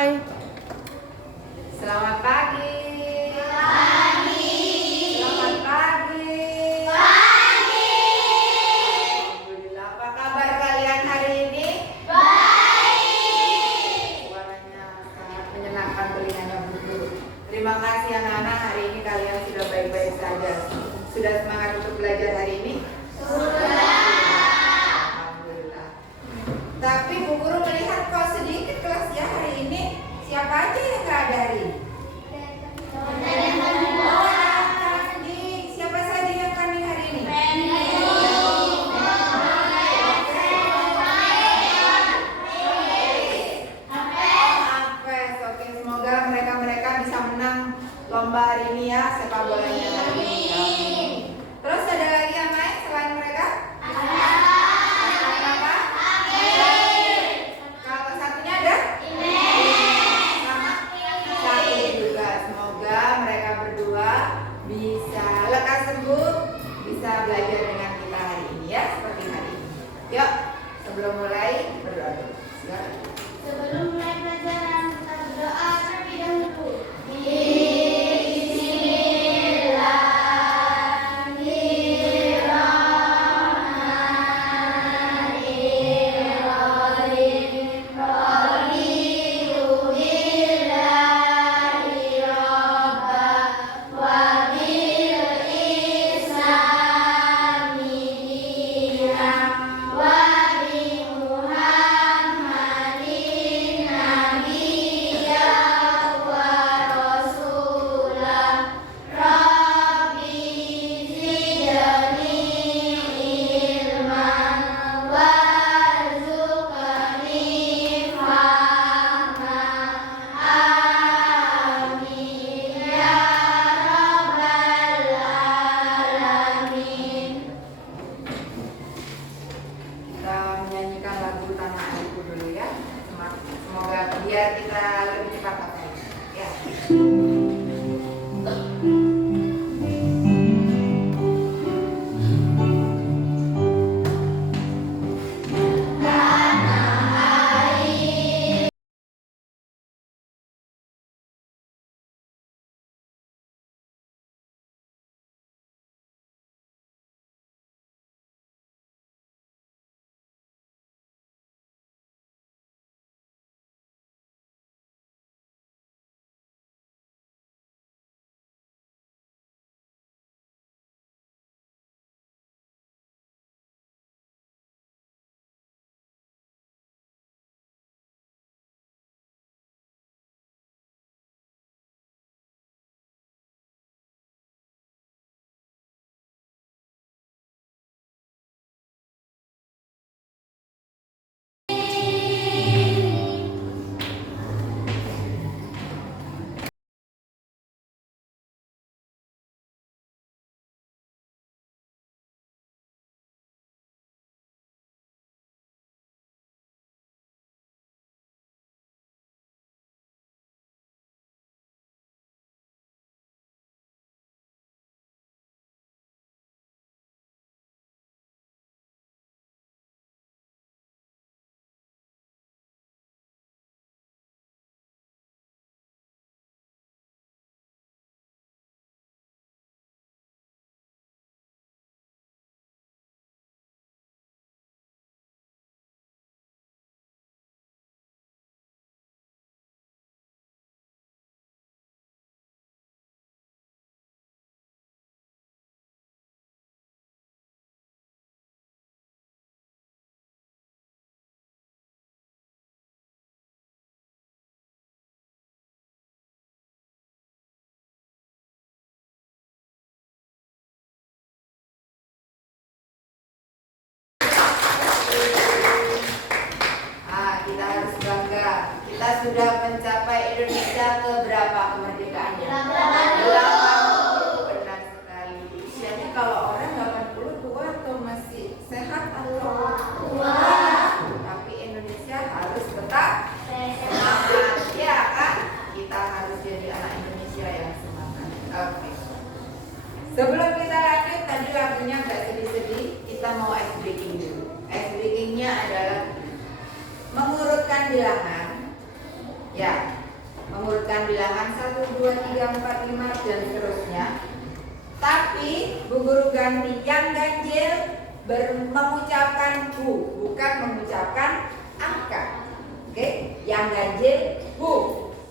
Hai. Selamat pagi. Pagi. Selamat pagi. Pagi. Alhamdulillah. Apa kabar kalian hari ini? Baik. Suaranya sangat menyenangkan telinganya Bunda. Terima kasih anak-anak, hari ini kalian sudah baik-baik saja. Sudah semangat untuk belajar hari ini? Sudah. Alhamdulillah. Tapi Bu Guru melihat kok sedikit kelasnya hari ini. Siapa aja yang nggak ada hari ini? Siapa saja yang kami hari ini? Apes, oke. Semoga mereka bisa menang lomba hari ini ya, sepak bolanya hari ini. Terus ada lagi yang main selain mereka? Apa? Kalau satunya ada? Sama? Satu juga. Semoga mereka berdua bisa lekas sembuh, bisa belajar dengan kita hari ini ya, seperti hari ini. Yuk, sebelum mulai berdoa dulu. Silakan. Sebelum mulai pelajaran, kita berdoa terlebih dahulu. Kita menyanyikan lagu Tanah Airku dulu ya. Semoga biar kita lebih cepat hafal. Ya. Kita harus bangga. Kita sudah mencapai Indonesia ke berapa kemerdekaannya? 80. Benar sekali. Usianya kalau orang 80 tua atau masih sehat atau tua? Tapi Indonesia harus tetap semangat. Ya kan? Kita harus jadi anak Indonesia yang semangat. Oke. Sebelum kita lanjut, tadi lagunya nggak sedih-sedih. Kita mau ice breaking dulu. Ice breakingnya adalah mengurutkan bilangan Ya, mengurutkan bilangan 1, 2, 3, 4, 5 dan seterusnya. Tapi Bu Guru ganti yang ganjil mengucapkan bu, bukan mengucapkan angka. Oke, yang ganjil bu,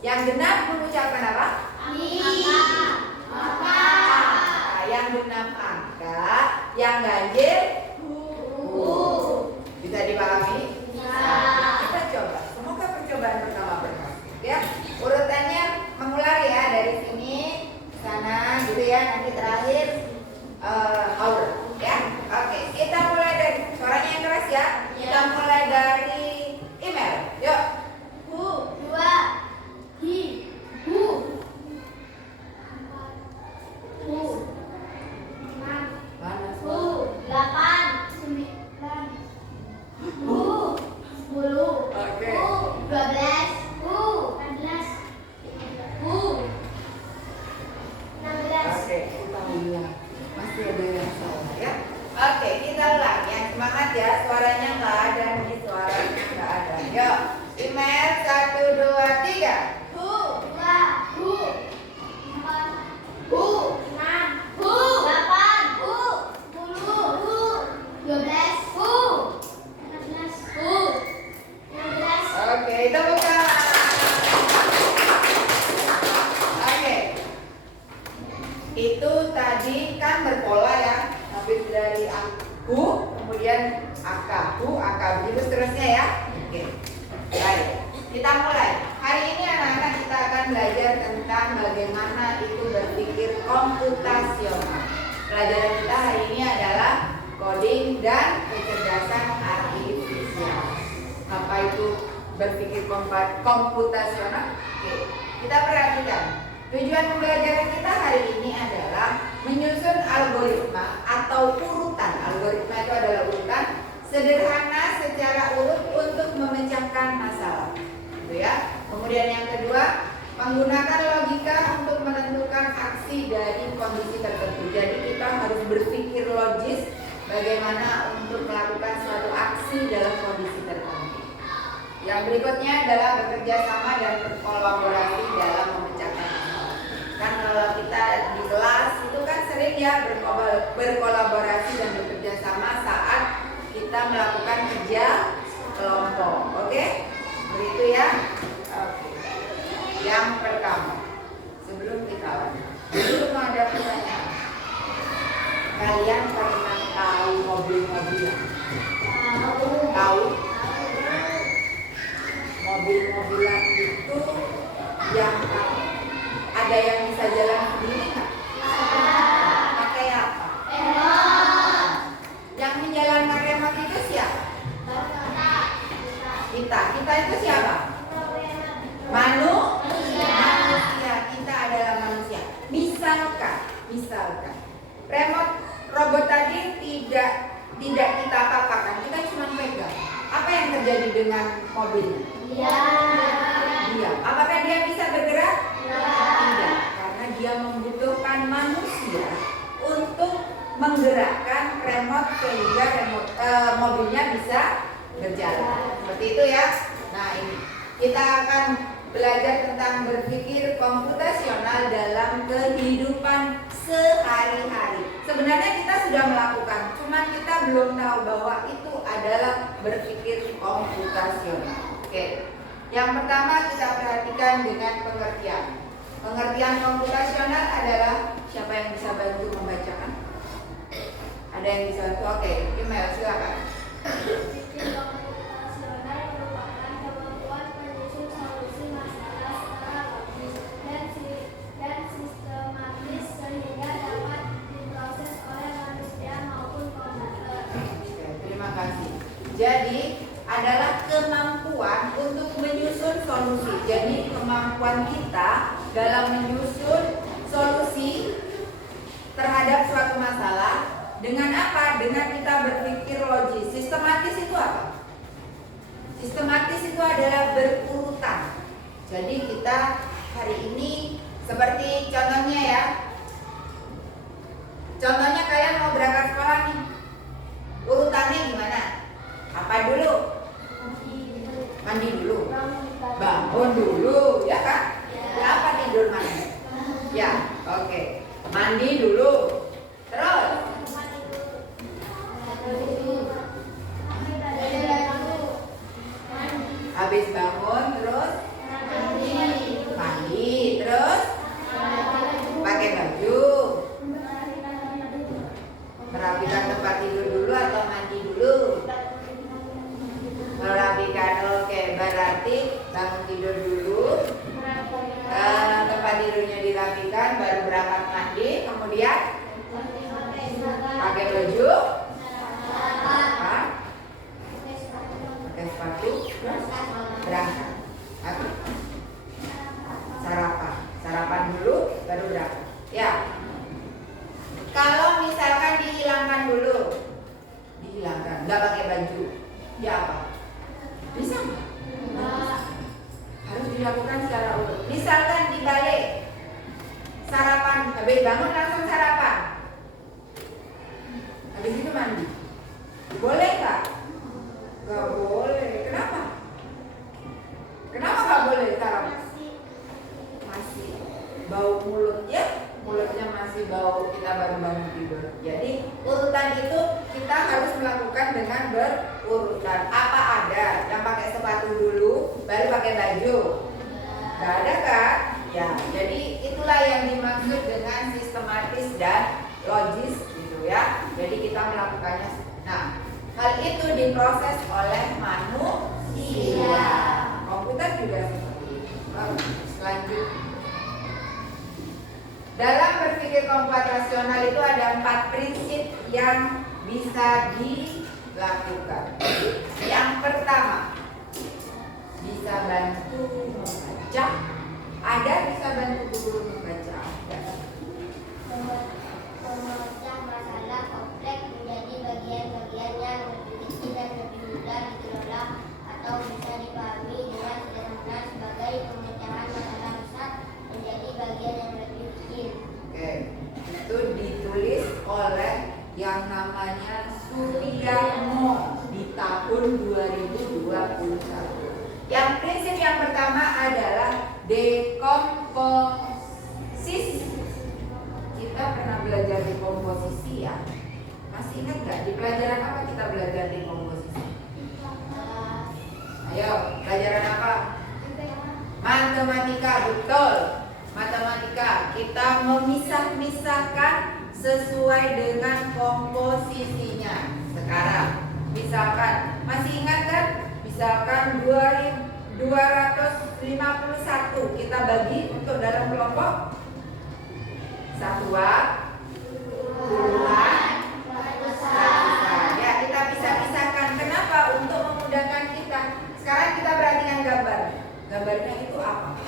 yang genap mengucapkan apa? Angka. Yang genap angka, yang ganjil bu. Bisa dipahami? Kita coba. Semoga percobaan pertama berhasil. Ya, urutannya mengulang ya dari sini sana gitu ya, nanti terakhir Aura ya. Oke, kita mulai dari suaranya yang keras ya. Kita mulai dari email. Yuk. Bu, 2, hi, bu, 4, 6, Mana? bu, 8, 9, bu, 10, Oke. bu, 12, bu, 14, bu, 16. Oke, kita ulang. Masih ada yang salah ya. Oke, kita ulang. Yang semangat ya. Suaranya nggak ada nih, suaranya nggak ada. Yuk. Email 1, 2, 3. Bu, 2, bu, 4, bu, 6, bu, 8, bu, 10, bu, 12, bu, 16, bu, 16. Oke, itu bukan. Oke. Itu tadi kan berpola ya. Habis dari aku, kemudian akabu, begitu seterusnya ya. Oke. Baik. Kita mulai. Hari ini anak-anak kita akan belajar tentang bagaimana itu berpikir komputasional. Pelajaran kita hari ini adalah coding dan kecerdasan artifisial. Apa itu berpikir komputasional? Oke, kita perhatikan. Tujuan pembelajaran kita hari ini adalah menyusun algoritma atau urutan. Algoritma itu adalah urutan sederhana secara urut untuk memecahkan masalah. Gitu ya. Kemudian yang kedua, menggunakan logika untuk menentukan aksi dari kondisi tertentu. Jadi kita harus berpikir logis bagaimana untuk melakukan suatu aksi dalam kondisi tertentu. Yang berikutnya adalah bekerja sama dan berkolaborasi dalam memecahkan masalah. Kan kalau kita di kelas itu kan sering ya berkolaborasi dan bekerja sama saat kita melakukan kerja kelompok. Oke? Begitu ya? Oke. Yang pertama, sebelum kita lanjut, belum ada pertanyaan. Kalian pernah tahu mobil-mobilan? Tahu? Mobil-mobilan itu yang ada yang bisa jalan sendiri nggak? Pakai apa? Yang menjalankan remote itu siapa? Kita itu siapa? Manusia. Kita adalah manusia. Misalkan remote robot tadi tidak kita apa-apakan, kita cuma pegang. Apa yang terjadi dengan mobilnya? Diam. Apakah dia bisa bergerak? Tidak, karena dia membutuhkan manusia untuk menggerakkan remote sehingga mobilnya bisa berjalan. Seperti itu ya. Nah, ini kita akan belajar tentang berpikir komputasional dalam kehidupan sehari-hari. Sebenarnya kita sudah melakukan, cuma kita belum tahu bahwa itu adalah berpikir komputasional. Oke. Yang pertama kita perhatikan dengan pengertian. Pengertian komputasional adalah, siapa yang bisa bantu membacakan? Ada yang bisa bantu? Oke, email silakan. Berpikir komputasional merupakan kemampuan menyusun solusi masalah secara logis dan sistematis sehingga dapat diproses oleh manusia maupun komputer. Oke, terima kasih. Jadi adalah kemampuan untuk menyusun solusi. Jadi kemampuan kita dalam menyusun solusi terhadap suatu masalah dengan apa? Dengan kita berpikir logis. Sistematis itu apa? Sistematis itu adalah berurutan. Jadi kita hari ini seperti contohnya ya. Contohnya kalian mau berangkat sekolah nih. Urutannya gimana? Apa dulu? Mandi dulu. Bangun dulu. Mandi dulu. Terus habis bangun terus mandi, terus pakai baju, merapikan tempat tidur dulu atau mandi dulu. Merapikan, oke, berarti bangun tidur dulu, tempat tidurnya dirapikan, baru berangkat mandi, kemudian pakai baju, pakai sepatu, berangkat. Sarapan dulu, baru berangkat. Ya. Kalau misalkan dihilangkan dulu, nggak pakai baju, ya apa? Bisa nggak? Harus dilakukan secara urut. Misalkan dibalik, sarapan, habis bangun langsung sarapan, habis itu mandi, boleh nggak? Nggak boleh. Kenapa? Kenapa nggak boleh sarapan? Masih bau mulutnya masih bau, kita baru bangun tidur. Jadi urutan itu kita harus melakukan dengan berurutan. Apa ada yang pakai sepatu dulu baru pakai baju? Nggak ada kan? Ya, jadi itulah yang dimaksud dengan sistematis dan logis gitu ya. Jadi kita melakukannya. Nah, hal itu diproses oleh manusia. Komputer juga seperti itu. Selanjutnya, dalam berpikir komputasional itu ada 4 prinsip yang bisa dilakukan. Yang pertama, bisa bantu membaca. Ada bisa bantu guru membaca. Memecah masalah kompleks menjadi bagian-bagian yang lebih kecil dan lebih mudah dikelola atau bisa dipahami dengan sederhana sebagai pemecahan masalah besar menjadi bagian yang lebih kecil. Oke, itu ditulis oleh yang namanya Suryatmo di tahun 2021. Yang prinsip yang pertama adalah dekomposisi. Kita pernah belajar dekomposisi ya? Masih ingat nggak di pelajaran apa kita belajar dekomposisi? Ayo, pelajaran apa? Matematika, betul. Matematika, kita memisah-misahkan sesuai dengan komposisinya. Sekarang, misalkan, masih ingat kan? Misalkan 251 kita bagi untuk dalam kelompok satuan, puluhan, ratusan. Ya, kita pisah-pisahkan. Kenapa? Untuk memudahkan kita. Sekarang kita perhatikan gambar. Gambarnya itu apa?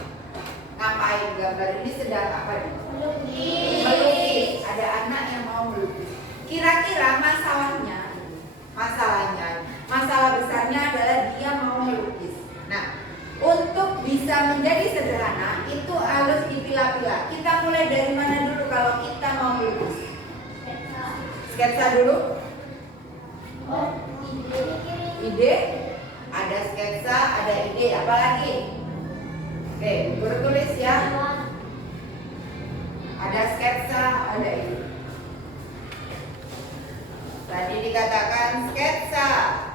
Ngapain gambar ini sedang apa nih? Melukis. Ada anak yang mau melukis. Kira-kira masalah besarnya adalah dia mau melukis. Nah, untuk bisa menjadi sederhana itu harus dipilah-pilah. Kita mulai dari mana dulu kalau kita mau melukis? Sketsa dulu. Ide. Ada sketsa, ada ide, apa lagi? Oke, guru tulis ya. Ada sketsa, ada ide. Tadi dikatakan sketsa,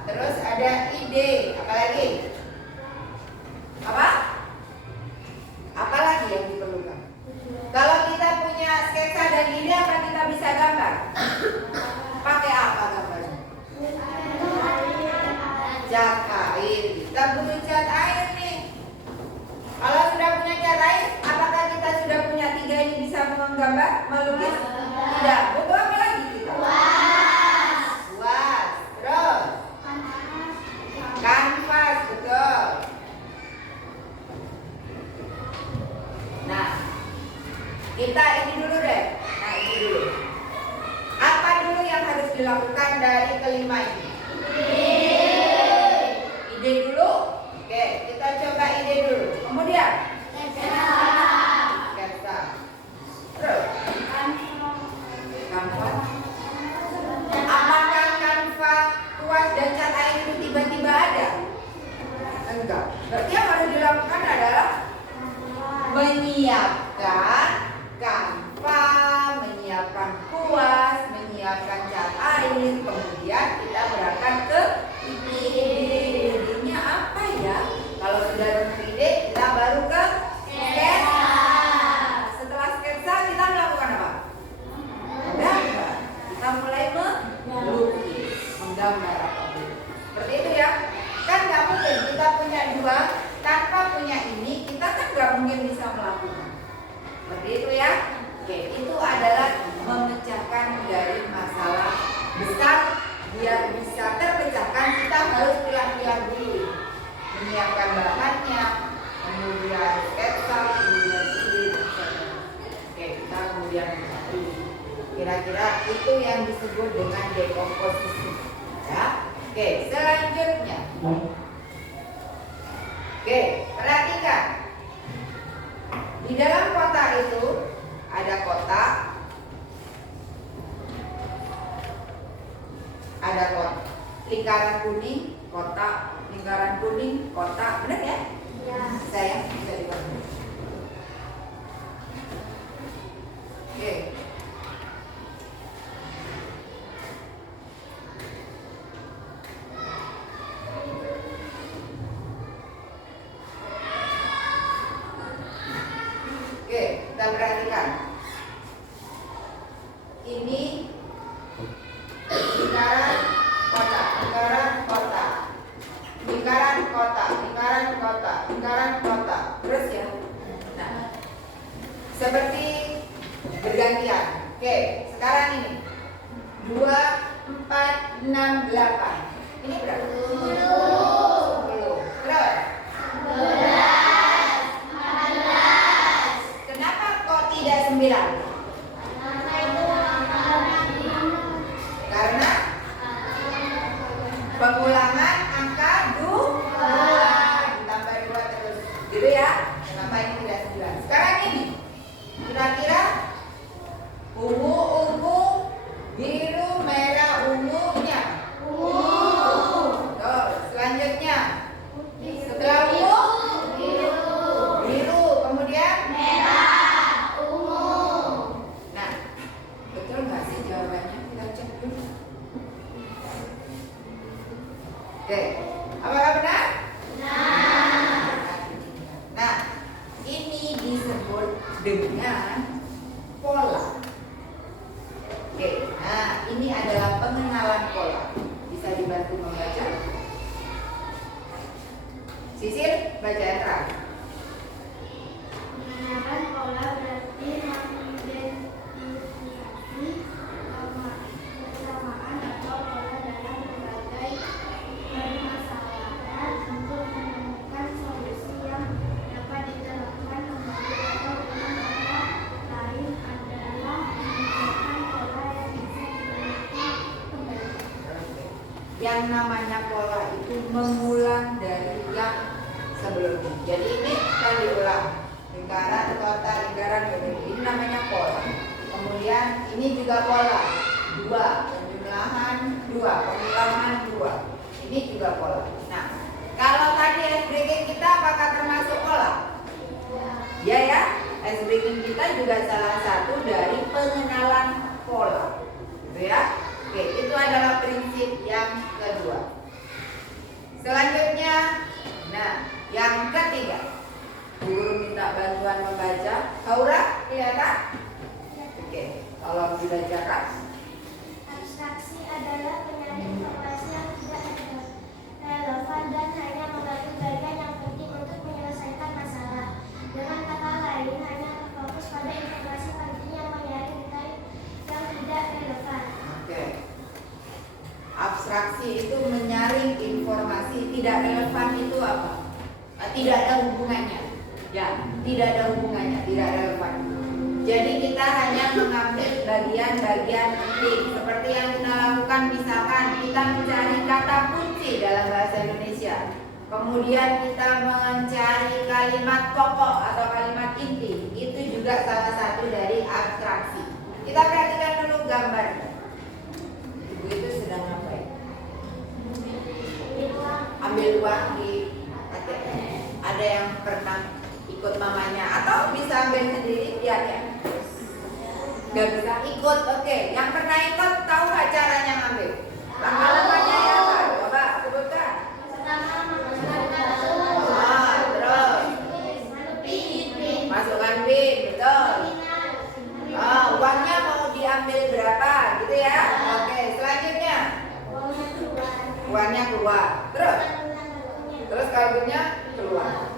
terus ada ide, apa lagi? Apa lagi yang diperlukan? Kalau kita punya sketsa dan ide, apa kita bisa gambar? Pakai apa gambarnya? Cat air. Kita butuh cat air nih. Kalau sudah punya cat air, apakah kita sudah punya 3 ini bisa menggambar, melukis? Tidak. Butuh apa lagi kita? Kuas. Terus? Kanvas, betul. Nah, kita ini dulu deh. Nah, ini dulu. Apa dulu yang harus dilakukan dari kelima ini? Ide dulu. Oke, kita coba ide dulu. Kemudian sketsa. Terus kanvas. Apakah kanvas, kuas dan cat air itu tiba-tiba ada? Enggak. Berarti yang harus dilakukan adalah menyiapkan kanvas, mungkin bisa melakukan. Seperti itu ya. Oke, itu adalah memecahkan dari masalah besar. Biar bisa terpecahkan, kita harus pilah-pilah dulu, menyiapkan bahannya, kemudian sketsa, kemudian sulit, etc. Oke, kita kemudian mengerti. Kira-kira itu yang disebut dengan dekomposisi. Ya. Oke, selanjutnya. Oke, perhatikan. Di dalam kotak itu ada kotak, ada kotak, lingkaran kuning, kotak, lingkaran kuning, kotak, benar ya? Ya. Saya bisa dibantu. Oke. Oke, kita perhatikan. Ini lingkaran kotak, lingkaran kotak, lingkaran kotak, lingkaran kotak, lingkaran kotak, terus ya. Nah, seperti bergantian. Oke, sekarang ini 2, 4, 6, 8. Ini berapa? 10. Terus? 12, 14. Kenapa kok tidak 9? Karena pengulangan angka 2 ditambah 2 terus, gitu ya. Kenapa ini tidak 9? Sekarang ini kira-kira ungu, ungu, biru, merah, ungu, ini apa? Tuh, selanjutnya setelah ungu, biru, kemudian Merah, ungu. nah, betul nggak sih jawabannya? Kita cek dulu. Oke, apakah benar? Nah, ini disebut dengan pola. Oke, nah ini adalah pengenalan pola. Bisa dibantu membaca? Sisil, baca yang terakhir. Mengenalkan pola berarti mengidentifikasi kesamaan atau pola dalam berbagai permasalahan untuk menemukan solusi yang dapat diterapkan kembali atau dengan kata lain adalah menunjukkan pola yang bisa dimiliki kembali. Yang namanya pola itu mengulang dari yang sebelumnya. Jadi ini kan diulang. Lingkaran, kotak, lingkaran, begini. Ini namanya pola. Kemudian ini juga pola. 2, penjumlahan 2, pengulangan 2. Ini juga pola. Nah, kalau tadi ice breaking kita apakah termasuk pola? Ya ya, ice breaking kita juga salah satu dari pengenalan pola. Gitu ya. Oke, itu adalah prinsip yang kedua. Selanjutnya, nah, yang ketiga. Guru minta bantuan membaca. Aura, kelihatan? Oke, tolong dibacakan. Abstraksi adalah penyaring informasi yang tidak relevan dan hanya membantu bagian yang penting untuk menyelesaikan masalah. Dengan kata lain, hanya terfokus pada informasi penting yang menyaring detail yang tidak relevan. Oke. Abstraksi itu menyaring informasi tidak relevan itu apa? Tidak ada hubungannya. Ya, tidak ada hubungannya, tidak relevan. Jadi kita hanya mengambil bagian-bagian penting. Seperti yang kita lakukan, misalkan kita mencari kata kunci dalam bahasa Indonesia. Kemudian kita mencari kalimat pokok atau kalimat inti. Itu juga salah satu dari abstraksi. Kita perhatikan dulu gambarnya. Ibu itu sedang ngapain? Ambil uang di ATM. Ada yang pernah ikut mamanya atau bisa ambil sendiri? Ya. Gak bisa ikut, oke. Yang pernah ikut tahu nggak caranya ngambil? Langkah-langkahnya ya apa? Coba sebutkan. Terus masukkan PIN, betul. Uangnya mau diambil berapa, gitu ya? Oke, selanjutnya uangnya keluar. Terus kartunya keluar.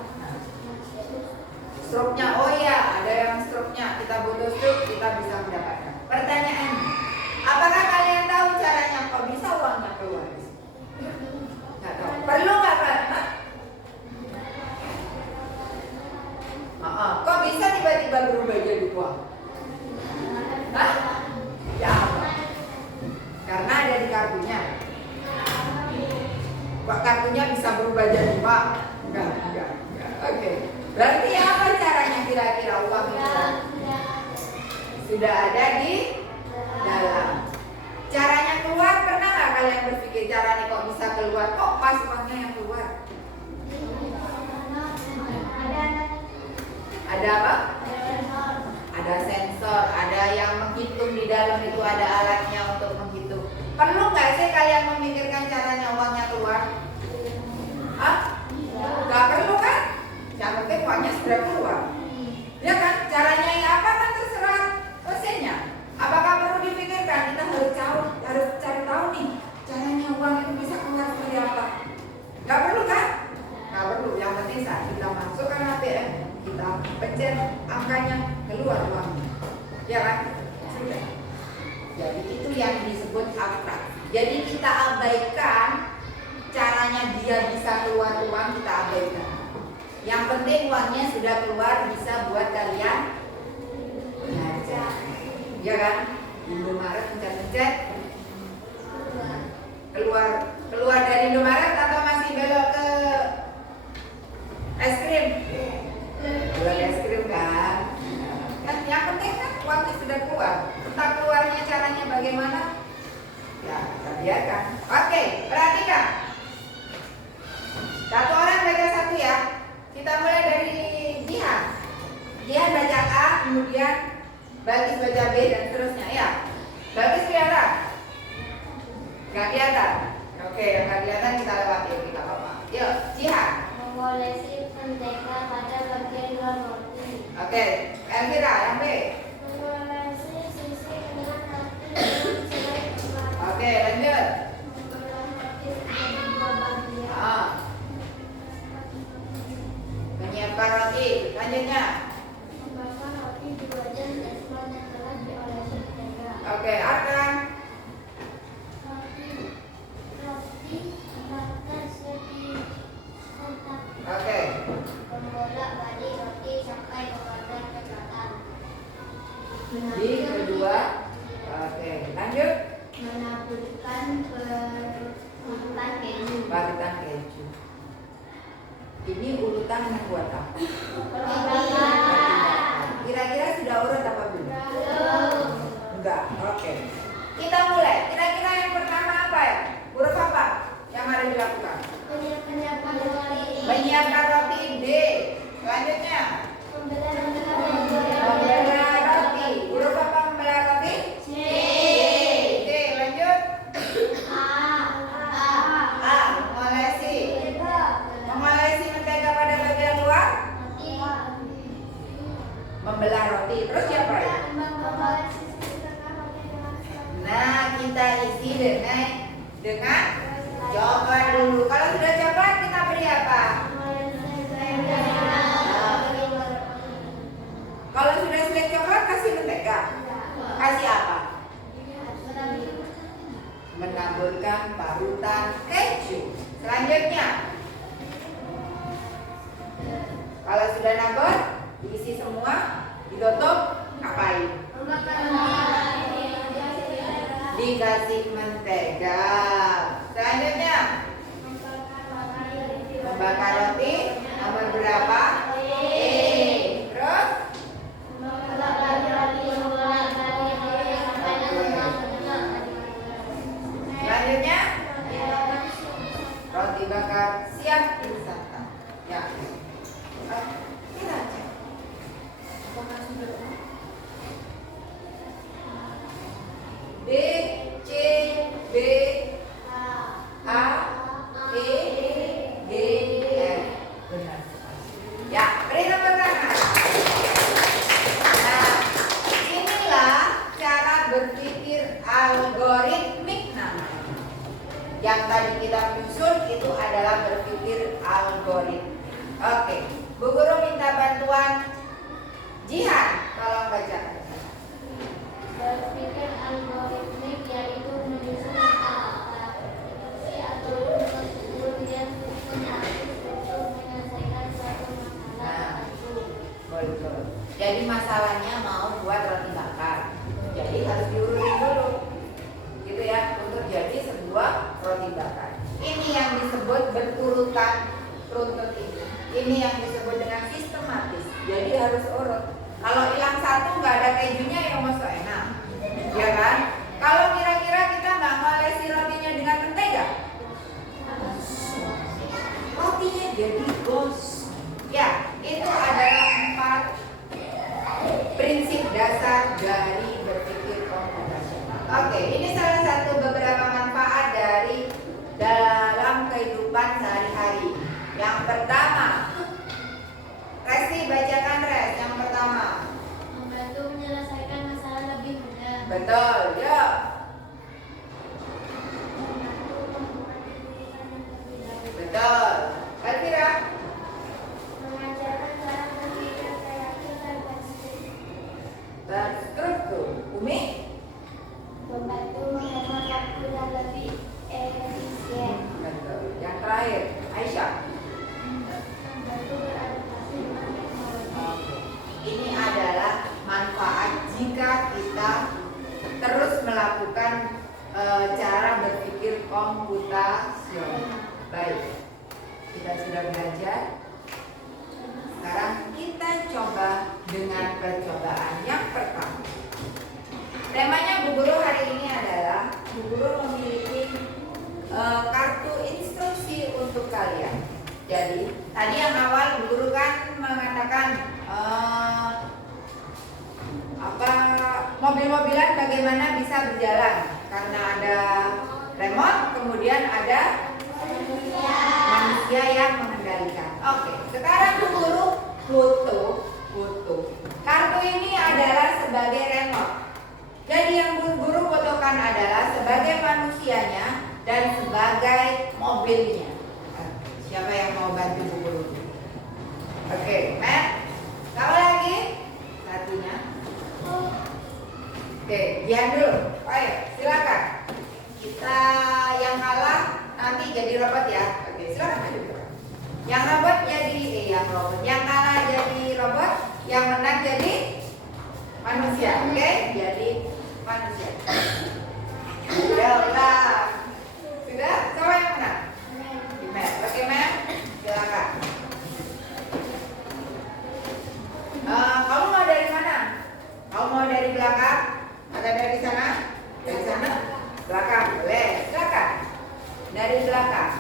Stroke-nya, oh ya, ada yang stroke-nya. Kita butuh stroke, kita bisa mendapatkan. Pertanyaannya, apakah kalian tahu caranya kok bisa uangnya keluar? Nggak tahu. Perlu nggak Kak? Kok bisa tiba-tiba berubah jadi uang? Hah? Ya apa? Karena ada di kartunya. Kok kartunya bisa berubah jadi uang? Enggak. Oke. Berarti apa caranya kira-kira uang itu? Sudah ada di dalam. Caranya keluar, pernah nggak kalian berpikir caranya kok bisa keluar? Kok pas uangnya yang keluar? Ada apa? Ada sensor, ada yang menghitung di dalam itu, ada alatnya untuk menghitung. Perlu nggak sih kalian memikirkan caranya uangnya keluar? Hah? Nggak perlu kan? Yang penting uangnya sudah keluar. Ya kan? Caranya yang apa kan terserah dosennya. Apakah perlu dipikirkan? Kita harus cari tahu nih caranya uang itu bisa keluar seperti apa. Nggak perlu kan? Nggak perlu. Yang penting saat kita masukkan ATM, kita pencet angkanya, keluar uangnya. Ya kan? Sudah. Jadi itu yang disebut abstrak. Jadi kita abaikan caranya dia bisa keluar uang, kita abaikan. Yang penting uangnya sudah keluar, bisa buat kalian belajar. Ya kan? Indomaret pencet-pencet keluar dari Indomaret atau masih belok ke es krim? Keluar es krim kan? Yang penting kan uangnya sudah keluar. Entah keluarnya caranya bagaimana? Ya, kita biarkan. Oke, perhatikan. Satu orang baca satu ya. Kita mulai dari Jihan. Jihan baca A, kemudian Bagis baca B dan seterusnya ya. Bagis kelihatan? Gak kelihatan? Oke, yang gak kelihatan kita lewati, kita apa? Yuk, Jihan. Mengolesi mentega pada bagian luar roti. Oke, Elvira yang B. Mengolesi sisi dengan roti dengan selai keluar. Oke, lanjut. Membelah roti menjadi dua bagian. Menyiapkan roti, lanjutnya. Membakar roti di wajan teflon yang telah diolesi mentega. Oke, Arkan. Roti bakar segi kotak. Oke, Membolak-balik roti sampai berwarna kecoklatan. di kedua. Oke, lanjut. Menaburkan urutan keju. Parutan keju. Ini urutan yang buat apa? Kira-kira sudah urut apa belum? Enggak. Oke. Kita mulai. Kira-kira yang pertama apa ya? Huruf apa yang harus dilakukan? Menyiapkan roti. Menyiapkan roti D. Selanjutnya, membelah roti. Huruf apa membelah roti? C. D. Lanjut. A. A. Mengolesi. Mengolesi mentega pada bagian luar. Membelah roti. Terus siapa ya? Nah, kita isi dengan coklat dulu. Kalau sudah coklat kita beri apa? Kalau sudah selai coklat kasih mentega. Kasih apa? Menaburkan parutan keju. Selanjutnya, kalau sudah nabur, diisi semua, ditutup, ngapain? Dikasih mentega. Selanjutnya, membakar roti. Nomor berapa? Terus selanjutnya, roti bakar siap disantap. Ya. Kita cek. Apakah sudah? D, C, B, A, E, D, F. Benar. Ya, beri tepuk tangan. Nah, inilah cara berpikir algoritmik namanya. Yang tadi kita susun itu adalah berpikir algoritmik. Oke, Bu Guru minta bantuan Betul. Jadi masalahnya mau buat roti bakar. Jadi harus diurutin dulu. Gitu ya, untuk jadi sebuah roti bakar. Ini yang disebut berurutan runtut ini. Ini yang disebut dengan sistematis. Jadi harus urut. Kalau hilang satu nggak ada kejunya yang masuk enak, ya kan? Kalau kira-kira kita nggak ngolesi rotinya dengan mentega, rotinya jadi gosong. Ya, itu adalah 4 prinsip dasar dari berpikir komputasional. Oke, ini salah satu beberapa manfaat dari dalam kehidupan sehari-hari. Yang pertama, Resti bacakan Res. Yang pertama, Membantu menyelesaikan masalah lebih mudah. betul, ya. Betul. Elvira, Mengajarkan cara berpikir kreatif dan konstruktif. terstruktur. Umi, Membantu menghemat waktu dan lebih efisien. betul. Yang terakhir, Aisyah. Membantu beradaptasi dengan teknologi. Oke. Ini adalah manfaat jika kita terus melakukan cara berpikir komputasional. Baik, kita sudah belajar. Sekarang kita coba dengan percobaan yang pertama. Temanya Bu Guru hari ini adalah Bu Guru memiliki kartu instruksi untuk kalian. Jadi tadi yang awal Bu Guru kan mengatakan mobil-mobilan bagaimana bisa berjalan karena ada remote, kemudian ada manusia yang mengendalikan. Oke, sekarang Bu Guru foto. Kartu ini adalah sebagai remote. Jadi yang Bu Guru fotokan adalah sebagai manusianya dan sebagai mobilnya. Siapa yang mau bantu Bu Guru? Oke, Matt. Kamu lagi? Satunya. Oke, Dian dulu. Ayo, silakan. Kita yang kalah nanti jadi robot ya. Oke, silakan aja. Yang robot jadi yang kalah jadi robot, yang menang jadi manusia. Oke, jadi manusia. Ya udah. Sudah? Siapa yang menang? Matt. Oke, Matt. Silakan. Kamu mau dari mana? Kamu mau dari belakang atau dari sana? Dari sana? Belakang, boleh. Silakan. Dari belakang.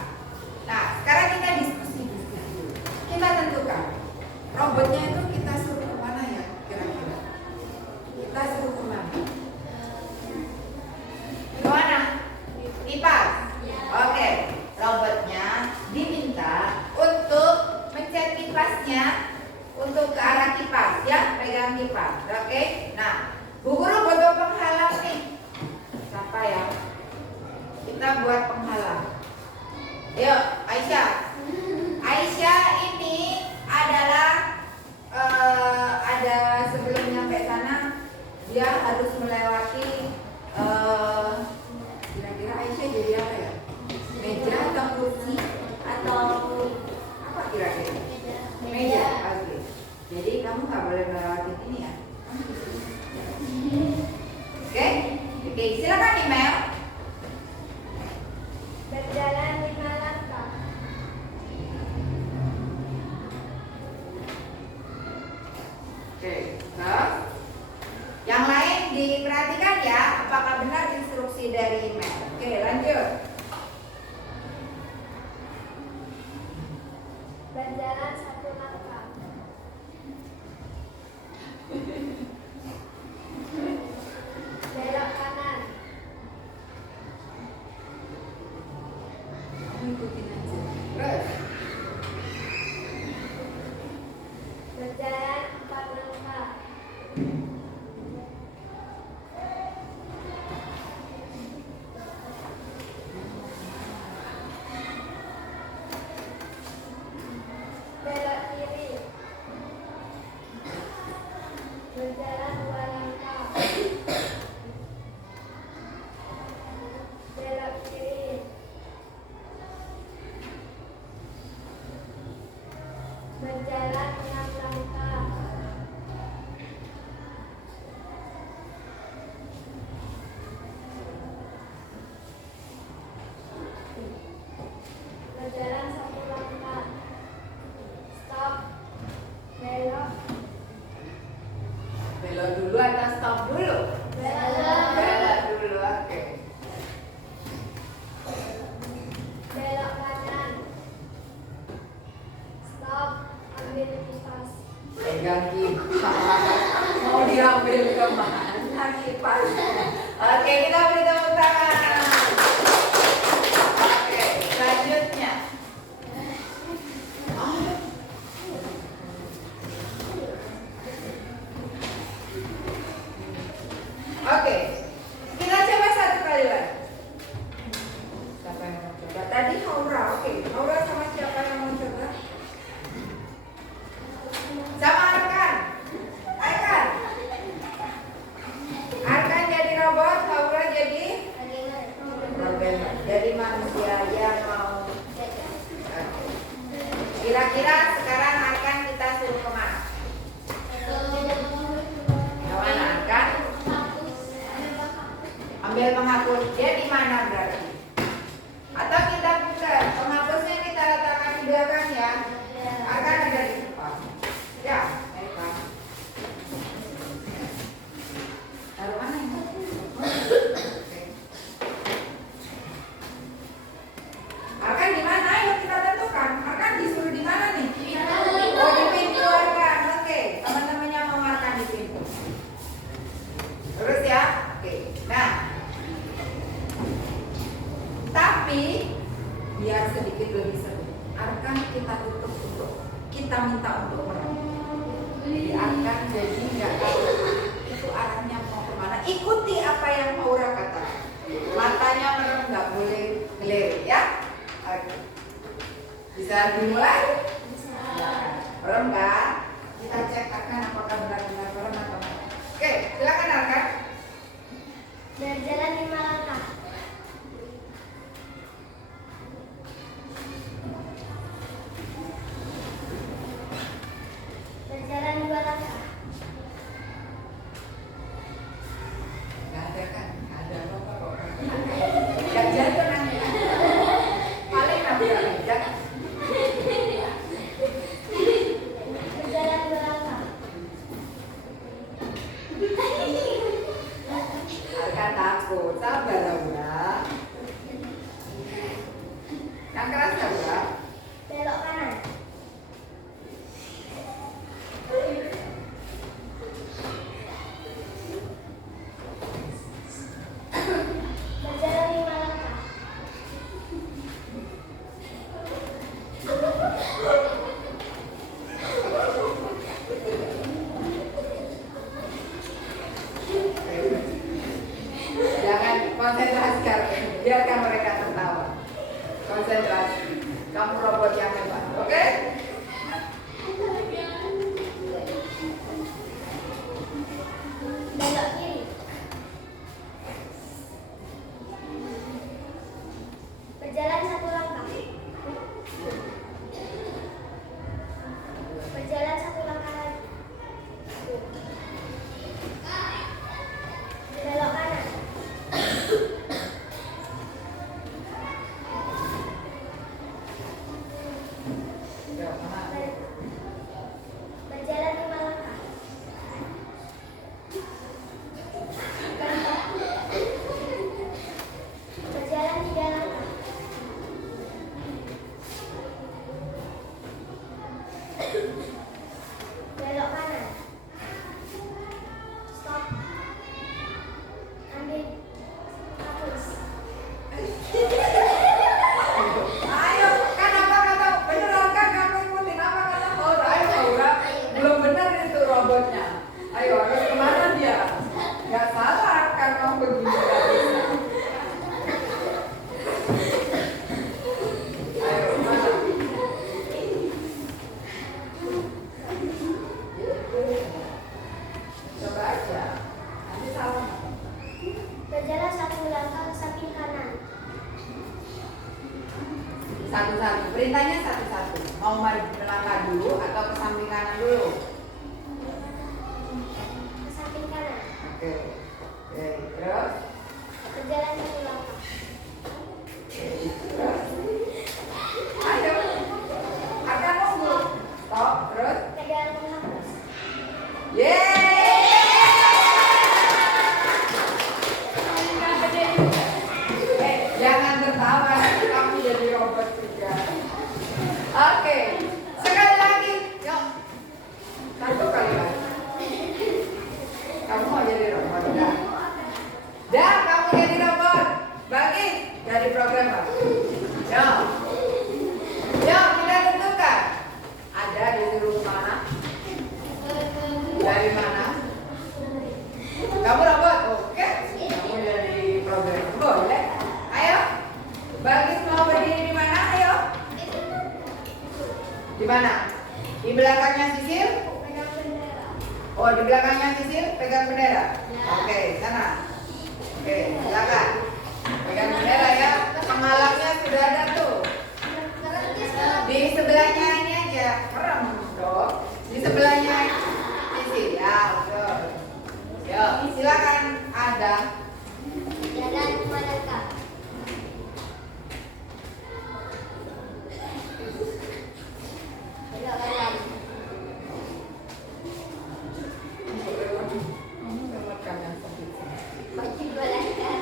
Nah, sekarang kita diskusi dulu. Kita tentukan robotnya itu kita suruh kemana ya kira-kira? Kita suruh kemana? Kemana? Kipas. Oke, robotnya diminta untuk mencet kipasnya untuk ke arah kipas ya, pegang kipas. Oke. Nah, Bu Guru buat penghalang nih. Siapa ya? Kita buat penghalang. Yuk, Aisyah. Aisyah ini adalah ada sebelum nyampe sana dia harus melewati kira-kira Aisyah jadi apa ya? Meja atau kursi atau apa kira-kira? Meja. Oke. Jadi kamu nggak boleh melewati ini ya. Oke, silakan email. Berjalan 5 langkah. Oke, terus yang lain diperhatikan ya, apakah benar instruksi dari email. Oke, lanjut. Berjalan 1 langkah. Belok kanan. Kamu ikutin aja. Terus. Berjalan 4 langkah. Belok kiri. Berjalan 2 langkah. Belok kiri. Berjalan 6 langkah. Belok dulu atau stop dulu? Belok dulu, oke. Belok kanan. Stop. Ambil kipas. Pegang kipas. Mau diambil kemana kipasnya? Oke, kita beri tepuk tangan. Oke, selanjutnya. Oke, kita coba satu kali lagi. Siapa yang mau coba? Tadi Haura, oke. Haura sama siapa yang mau coba? Sama Arkan. Arkan jadi robot, Haura jadi programmer. Jadi manusia yang mau. Kira-kira sekarang Arkan kita suruh kemana? Kemana Arkan? Ambil penghapus. Dia di mana berarti? Atau kita buka penghapusnya, kita letakkan di belakang ya. Arkan ada di depan. Ya, baiklah. Taruh mana ini? Oke. Arkan di mana? Ayo kita tentukan. Arkan disuruh di mana nih? Oh, di pintu Arkan. Oke, teman-temannya mau Arkan di pintu. Terus ya. Oke. Nah, tapi biar sedikit lebih seru, Arkan kita tutup untuk kita minta untuk merem. Jadi Arkan jadi nggak tahu itu arahnya mau kemana. Ikuti apa yang Aura kata. Matanya merem, nggak boleh ngelirik ya. Oke. Bisa dimulai? Merem kan? Kita cek Arkan apakah benar-benar merem atau enggak. Oke, silakan Arkan. Berjalan 5 langkah. Berjalan 2 langkah. Nggak ada kan? Nggak ada apa-apa kok. Nggak jatuh nanti. Paling nanti jangan. Berjalan 2 langkah. Arkan takut, sabar Aura. Yang keras Aura. Belok kanan. Berjalan 5 langkah. Jangan konsentrasi Arkan. Biarkan mereka tertawa. Konsentrasi. Kamu robot yang hebat, oke? Belok kiri. Berjalan 1 langkah. Berjalan 1 langkah lagi. Belok kanan. Yuk, mana? Berjalan 5 langkah. Berjalan 3 langkah. Belok kanan. Stop. Ambil hapus. Ayo, kan apa kata beneran kan kamu ikutin apa kata Aura? Ayo Aura, belum benar itu robotnya. Ayo harus kemana dia? Gak salah kan kamu begini gak bisa. Ayo mana? Coba aja. Nanti salah. Berjalan 1 langkah ke samping kanan. Satu-satu. Perintahnya satu-satu. Mau melangkah dulu atau ke samping kanan dulu? Ke samping kanan. Oke. Oke, terus? Berjalan 1 langkah. Terus? Ayo. Akan nunggu. Stop, terus? Pegang penghapus. Yeay! Udah. Dah, kamu jadi robot. Bagus, jadi programmer. Yo. Yo, kita tentukan. Ada disuruh mana? Dari mana? Kamu robot, oke? Kamu jadi programmer, boleh? Ayo. Bagus mau berdiri di mana? Ayo. Di mana? Di belakangnya Sisil? Oh, di belakangnya Sisil pegang bendera. Oke, sana. Oke, silakan. Pegang bendera ya. Penghalangnya sudah ada tuh. Di sebelahnya ini aja. Merem dong. Di sebelahnya Sisil ya, betul. Yuk, silakan ada. Jalan manakah? Belok kanan. Maju belakang.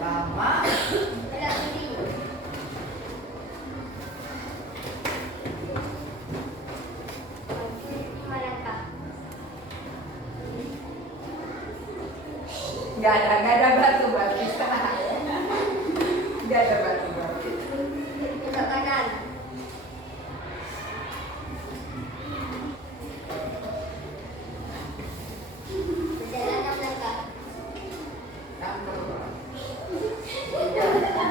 Lama. Belok kiri. Maju manakah? Nggak ada batu bisa. Nggak ada batu. Belok kanan. Berjalan enam langkah. Belok kiri. Berjalan enam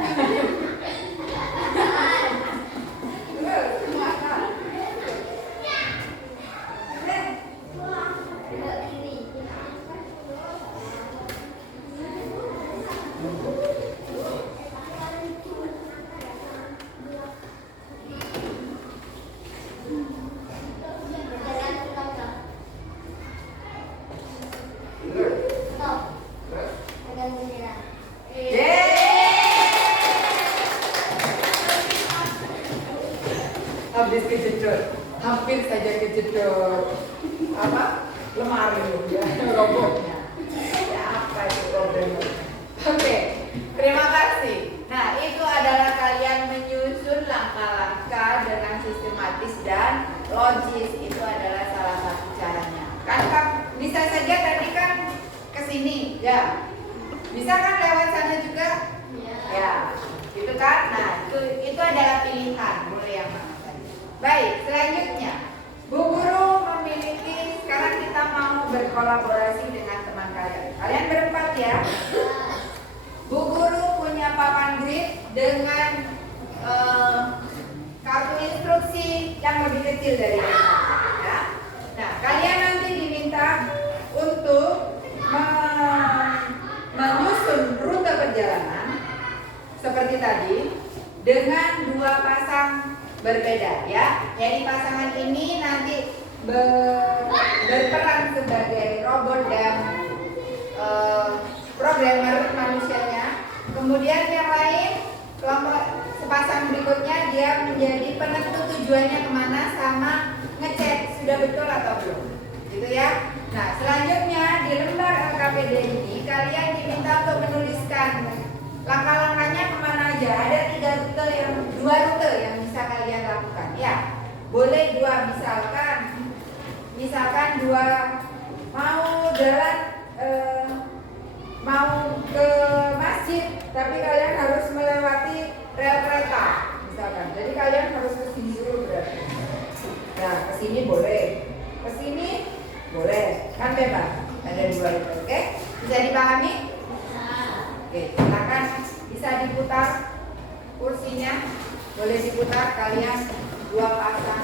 langkah. Stop. Pegang bendera. Habis kejedot, hampir saja kejedot apa lemari ya robotnya. Ya apa itu problemnya? Oke, terima kasih. Nah itu adalah kalian menyusun langkah-langkah dengan sistematis dan logis. Itu adalah salah satu caranya. Kan bisa saja tadi kan kesini ya. Bisa kan lewat sana juga? Ya, gitu kan? Nah, itu adalah pilihan, boleh yang mana tadi. Baik, selanjutnya Bu Guru memiliki, sekarang kita mau berkolaborasi dengan teman kalian. Kalian berempat ya. Bu Guru punya papan grid dengan kartu instruksi yang lebih kecil dari ini. Ya. Nah, kalian nanti diminta untuk menyusun rute perjalanan seperti tadi dengan dua pasang berbeda ya. Jadi pasangan ini nanti berperan sebagai robot dan programmer manusianya. Kemudian yang lain kelompok sepasang berikutnya dia menjadi penentu tujuannya kemana sama ngecek sudah betul atau belum, gitu ya. Nah selanjutnya di lembar LKPD ini kalian diminta untuk menuliskan langkah-langkahnya kemana aja. Ada dua rute yang bisa kalian lakukan ya. Boleh dua, misalkan dua mau jalan mau ke masjid tapi kalian harus melewati rel kereta misalkan. Jadi kalian harus ke sini dulu berarti. Nah, ke sini boleh. Ke sini boleh. Kan bebas. Ada dua rute, oke? Bisa dipahami? Oke, silakan bisa diputar kursinya. Boleh diputar kalian dua pasang.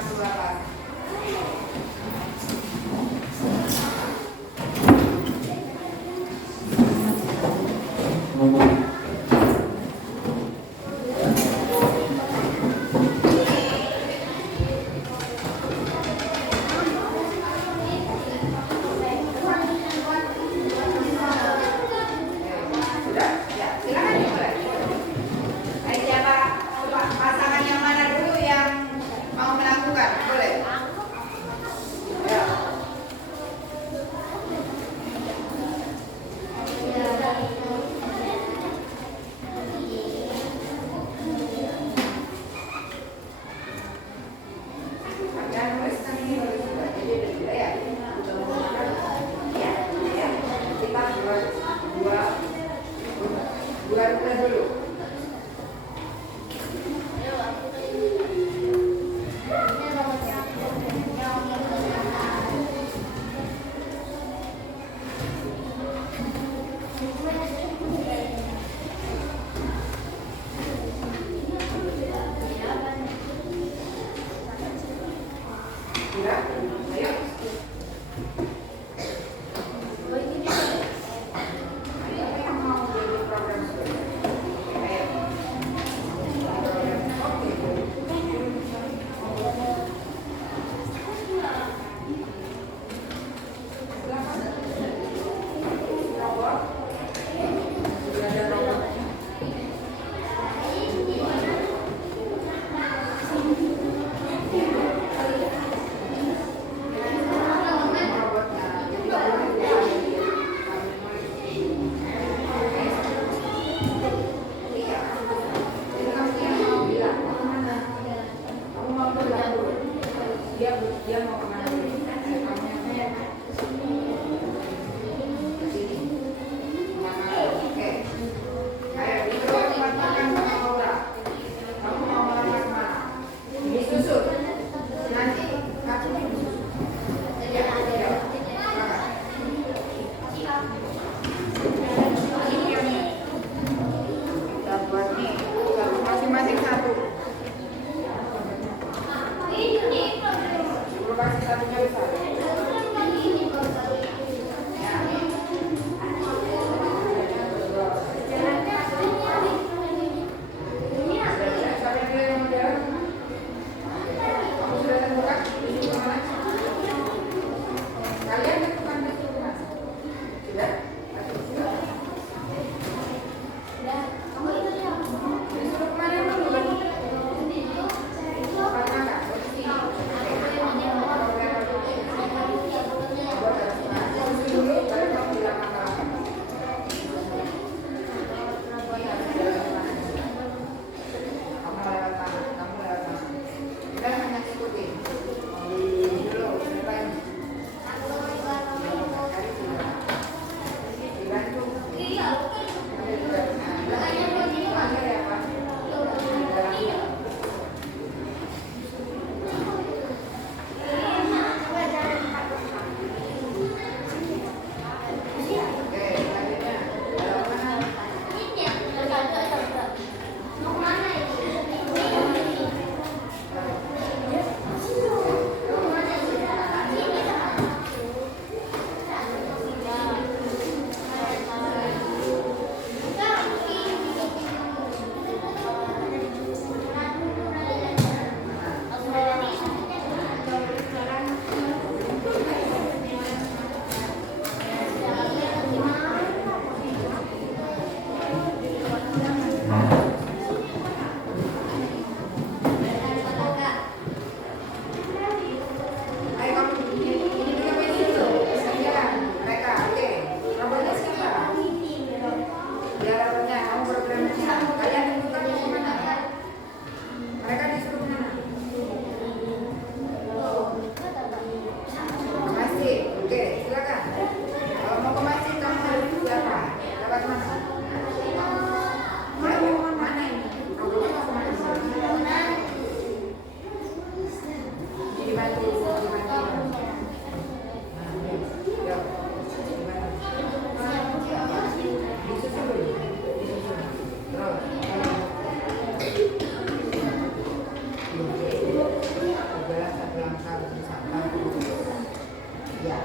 Sudah? Ya, silakan dimulai. Ayo siapa? Pasangan yang mana dulu yang mau melakukan? Boleh.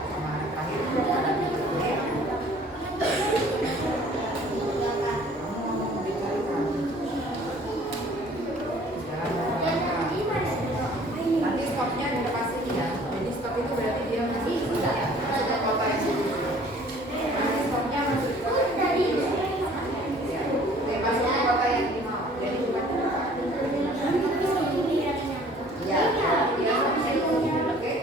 Sama terakhir oke. Kamu ngomong dicari kan? Nanti stopnya di lokasi ya. Jadi stop itu berarti dia masih masuk ke kota yang dulu. Nanti stopnya masuk ke kota yang dulu. Ya, oke, masuk ke kota yang dimau. Jadi bukan di depan. Ya, dia stopnya itu, oke?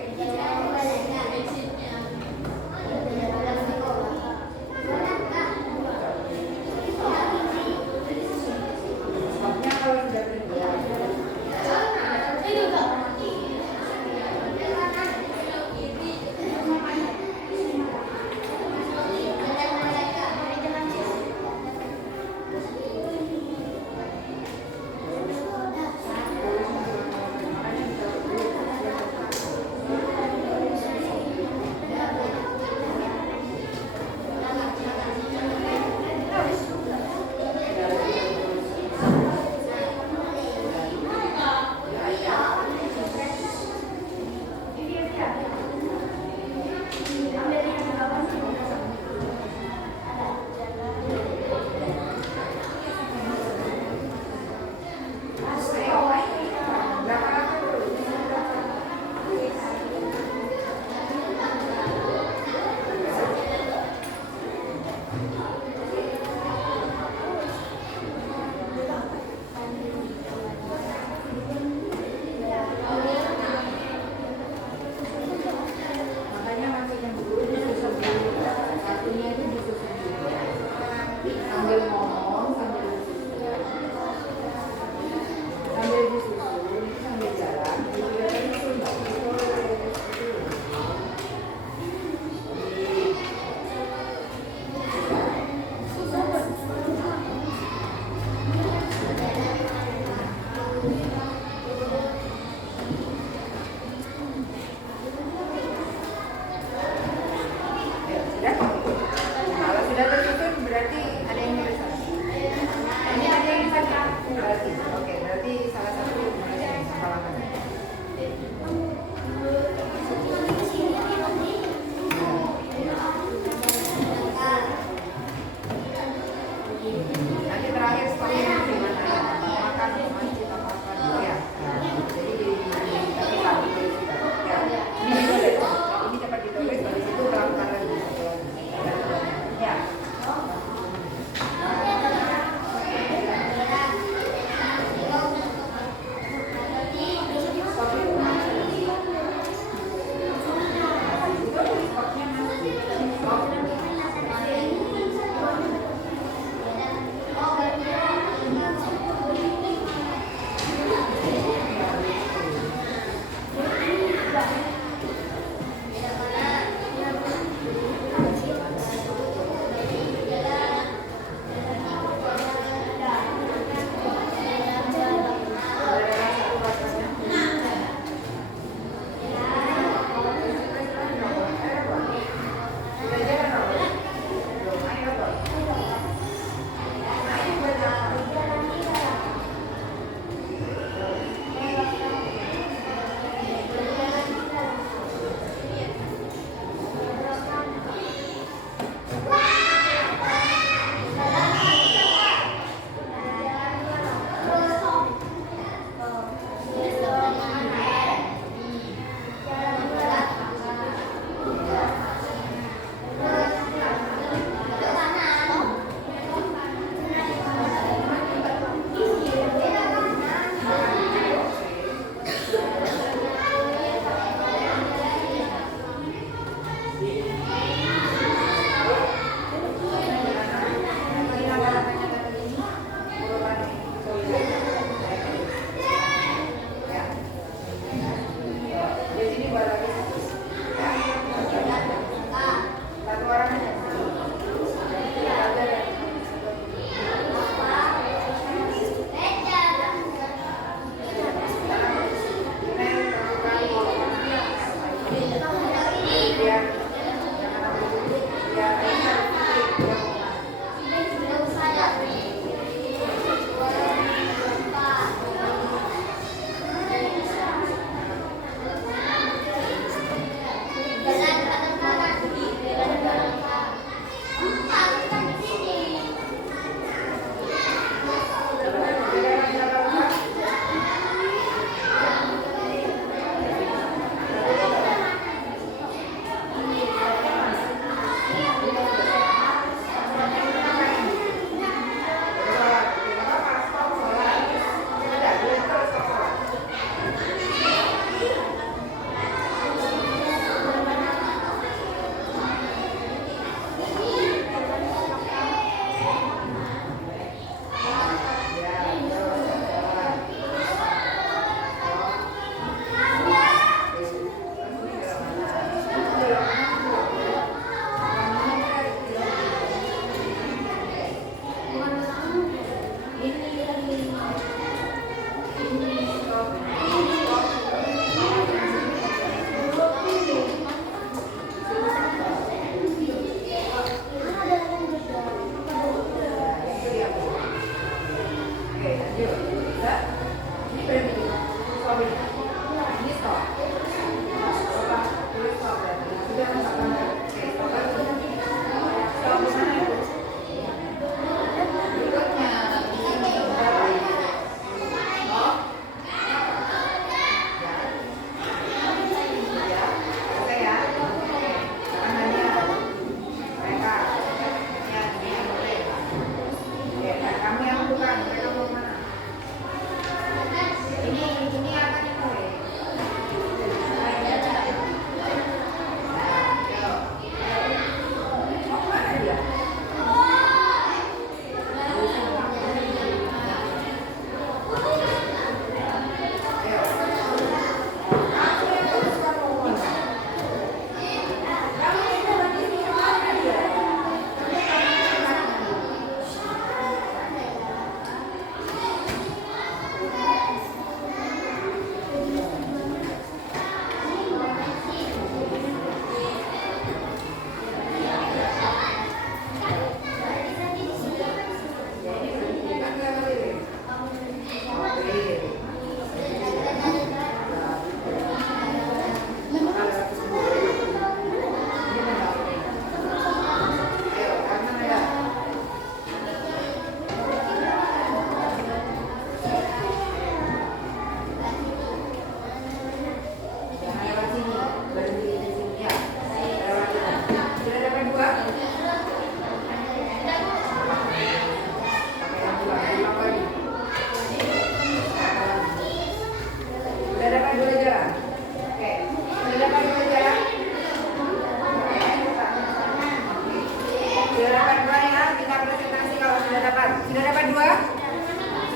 Sudah dapat 2?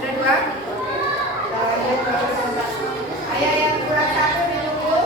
Sudah 2? Kita lanjut ke ayo yang kurang 1 ditunggu.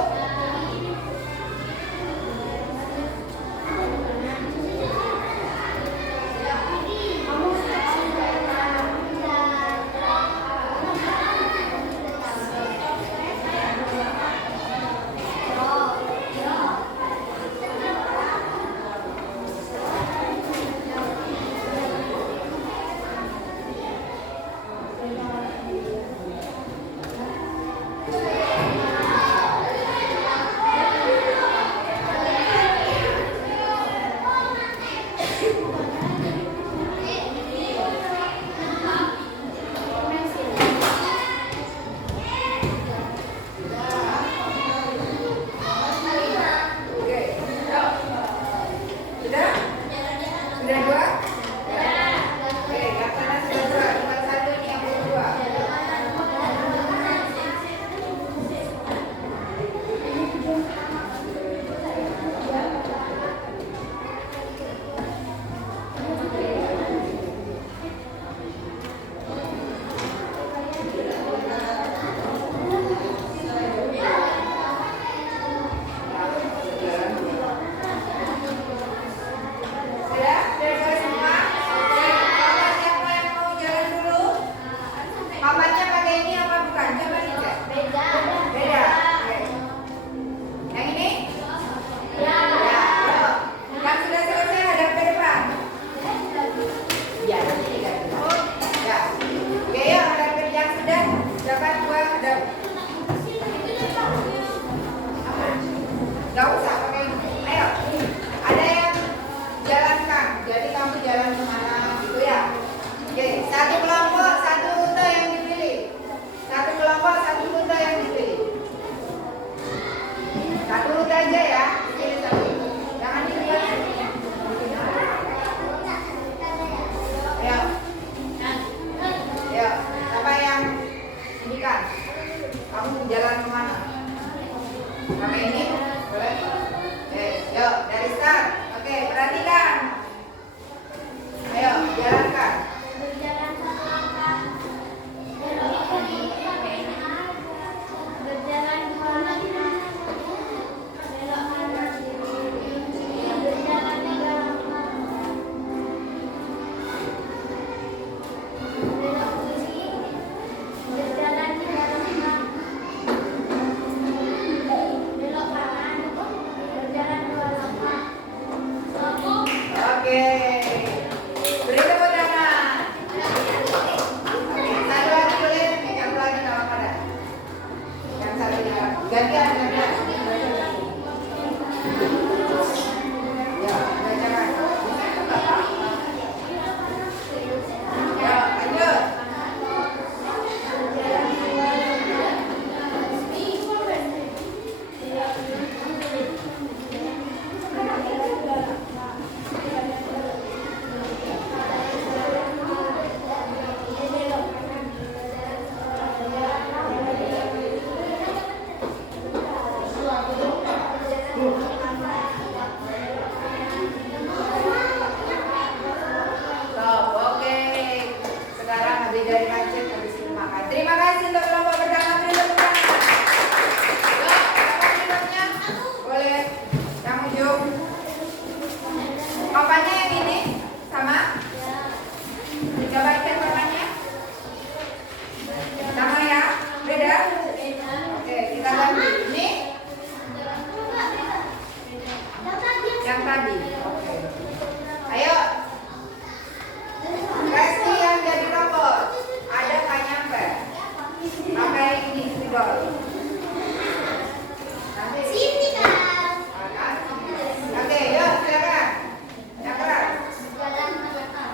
Gak usah pakai ini. Ayo, ada yang jalankan. Jadi kamu jalan kemana gitu ya. Oke, satu kelompok, satu rute yang dipilih. Satu kelompok, satu rute yang dipilih. Satu rute aja ya. Pilih satu. Jangan dilihat. Ayo. Ayo, siapa yang ini kan? Kamu jalan kemana? Pakai ini? Boleh? Yuk, dari start. Oke, perhatikan. Ayo, jalankan. Berjalan satu langkah, belok kiri, berjalan 2 langkah, belok kanan, berjalan 3 langkah, belok kiri, berjalan 3 langkah, belok kanan, berjalan 2 langkah. Oke. Beri tepuk tangan. Oke, satu lagi boleh, yang lagi nama pada. Yang satunya gantian. Ya, bacakan. Ya, lanjut. Stop, oke. Sekarang habis dari macet, habis ini makan. Terima kasih untuk kelompok pertama. Beri tepuk tangan. Yuk, siapa pilotnya? Boleh. Kamu Jung. Papanya yang ini sama? Coba cek papanya. Sama ya? Beda? Oke, kita ganti. Ini yang tadi. Oke. Ayo. Resti yang jadi robot. Ada Pak Nyampe. Pakai ini spidol. Nanti. Sini kan. Oke, yuk silakan. Yang keras. Jalan tengah.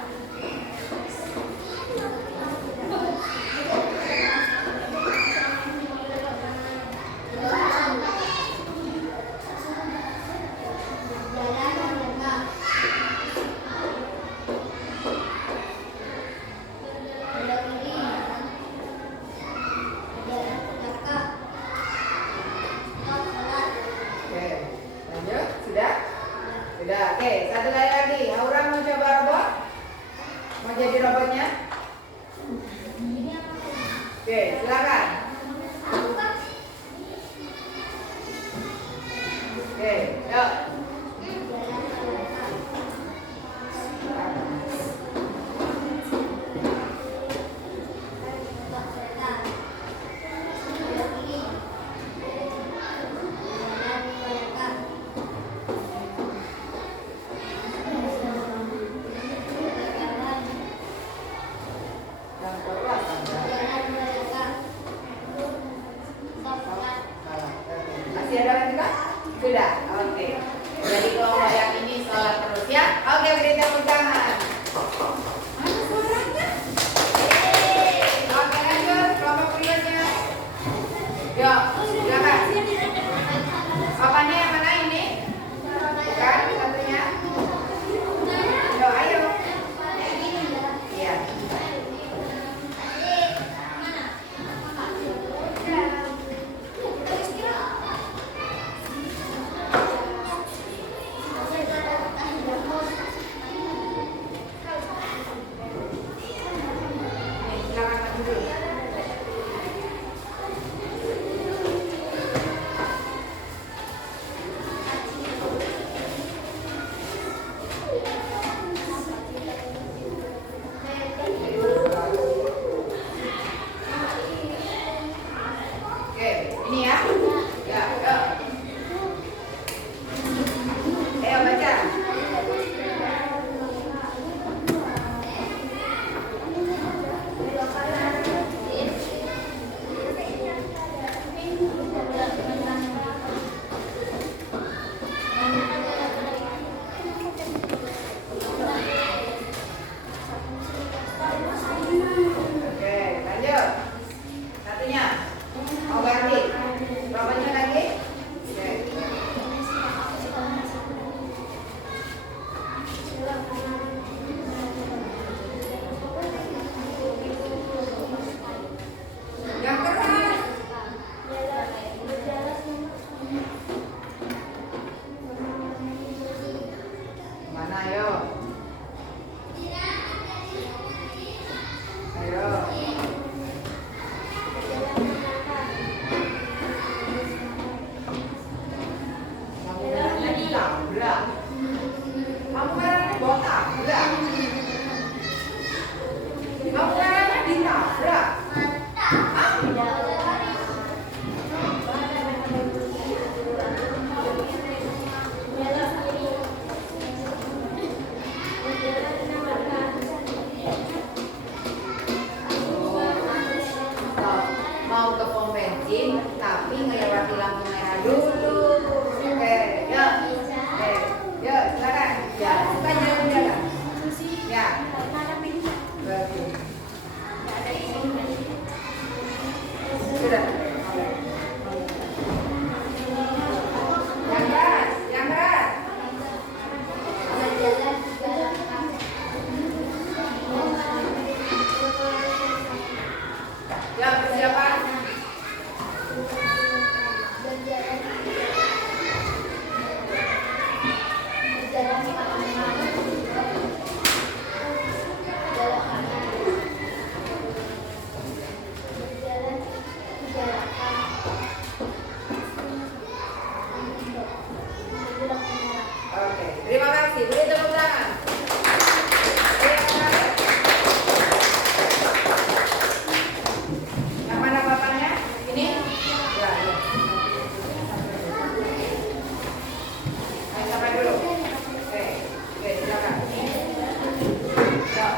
Oke, lanjut. Sudah? Sudah. Oke, satu kali lagi. Aura mau coba robot? Mau jadi robotnya? Oke, silakan. Oke, yuk. Yang keluar masih ada lagi kan? Sudah, oke. Jadi kelompok yang ini sholat terus ya. Oke, beri tepuk tangan. Mana suaranya? Oke, lanjut kelompok berikutnya. Yuk, silakan. Papannya yang mana ini? Bukan, satunya. Yuk, ayo. Iya. Silakan maju dulu. Oke, ini ya. Ya, yuk. Ayo baca. Oke, lanjut. Satunya. Mau ganti? Berapanya lagi? Oke. Yang keras. Mana ayo? Ayo. Kamu merahnya ditabrak. Kamu merahnya bawa tabrak. Kamu merahnya ditabrak. Mau ke pom bensin tapi melewati lampu merah dulu. Oke, yuk. Oke, yuk silakan. Ya, suka jalan-jalan. Ya. Bagus. Sudah. Yang keras, yang keras. Ya, persiapan. Oke, terima kasih. Beri tepuk tangan. Yang mana papannya? Ini? Ya, ya. Ayo sampai dulu. Oke, oke, silakan. Ya.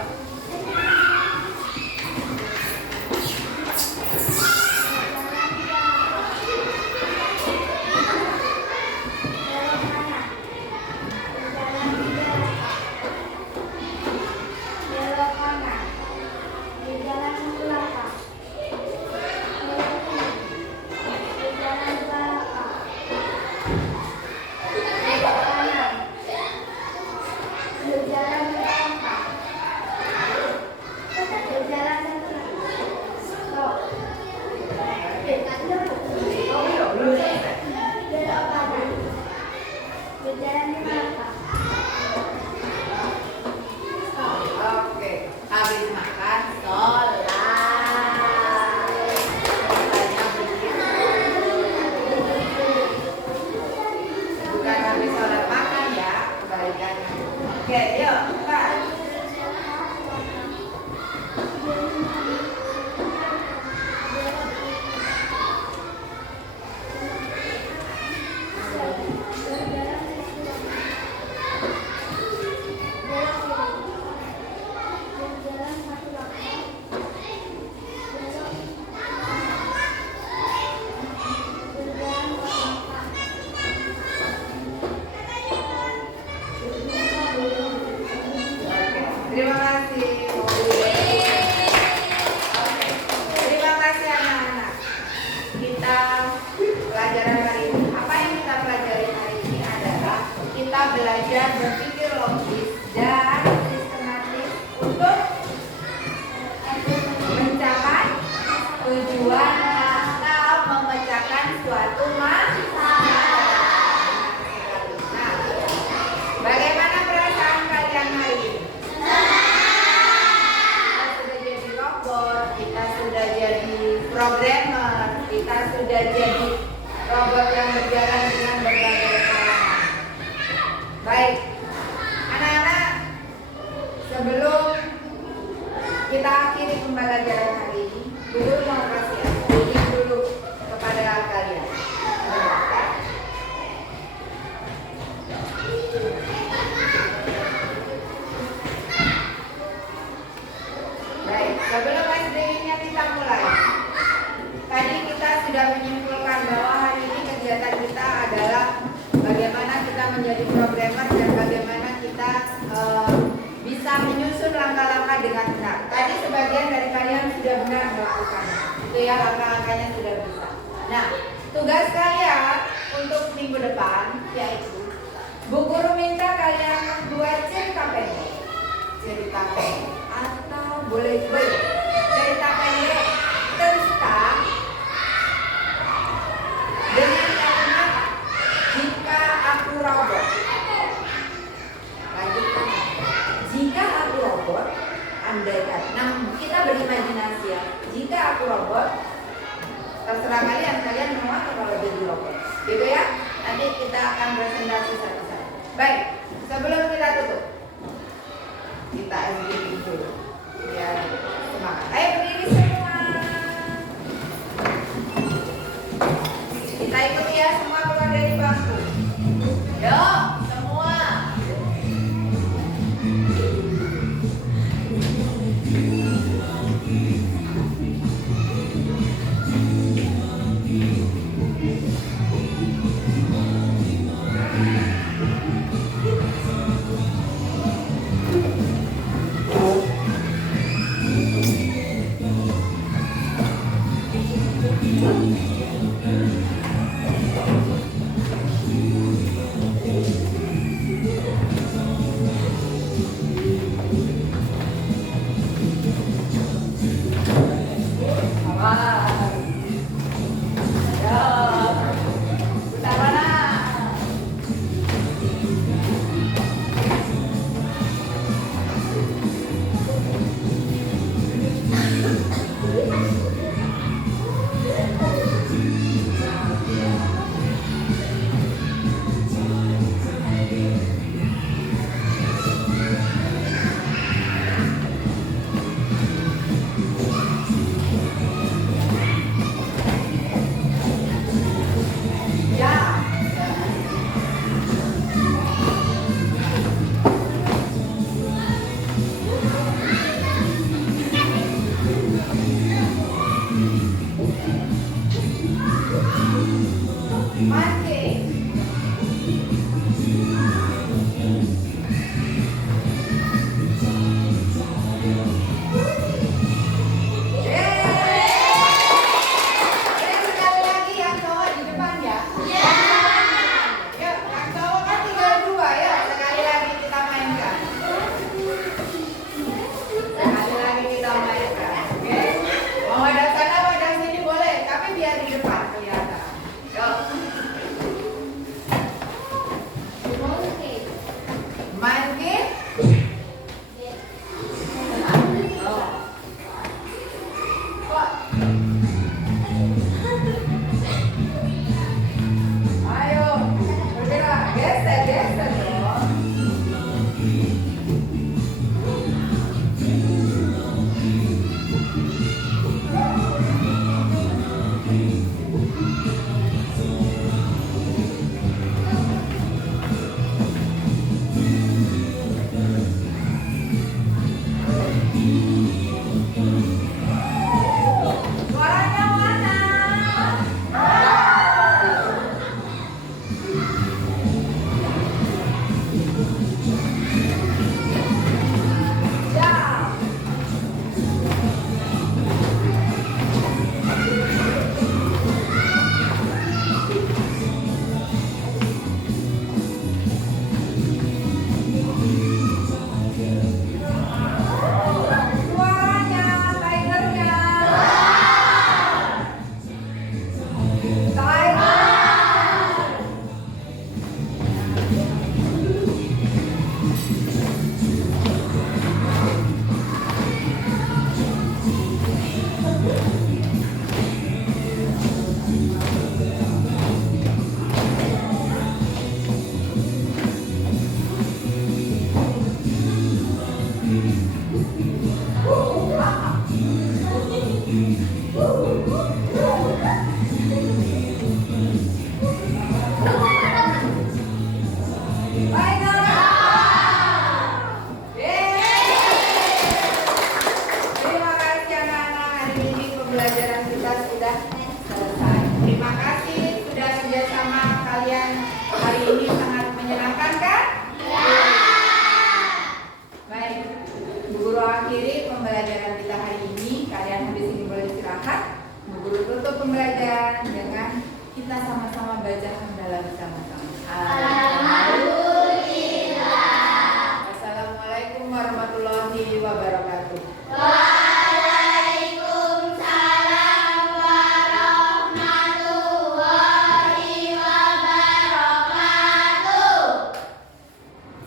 kebaikan. Oke, yuk, Pak. Terima kasih. Oke, terima kasih anak-anak. Kita pelajaran hari ini, apa yang kita pelajari hari ini adalah kita belajar berpikir logis dan sistematis untuk mencapai tujuan atau memecahkan suatu masalah. Nah, bagaimana perasaan kalian hari ini? Kita sudah jadi programmer, kita sudah jadi robot yang berjalan dengan berbagai kalangan. Baik, anak-anak, sebelum kita akhiri pembelajaran hari ini, dulu mau kasih ujian dulu kepada kalian. Baik, sebelum SDI-nya kita mulai, tadi kita sudah menyimpulkan bahwa hari ini kegiatan kita adalah bagaimana kita menjadi programmer dan bagaimana kita bisa menyusun langkah-langkah dengan benar. Tadi sebagian dari kalian sudah benar melakukannya, itu ya, langkah-langkahnya sudah bisa. Nah, tugas kalian untuk minggu depan yaitu Bu Guru minta kalian membuat cerita pendek, atau boleh cerita pendek tentang dengan kalimat jika aku robot. Lanjutkan. Jika aku robot, andaikan. Nah, kita berimajinasi ya. Jika aku robot, terserah kalian mau apa kalau jadi robot, gitu ya. Nanti kita akan presentasi satu-satu. Baik, sebelum kita tutup, kita exit dulu. Ya.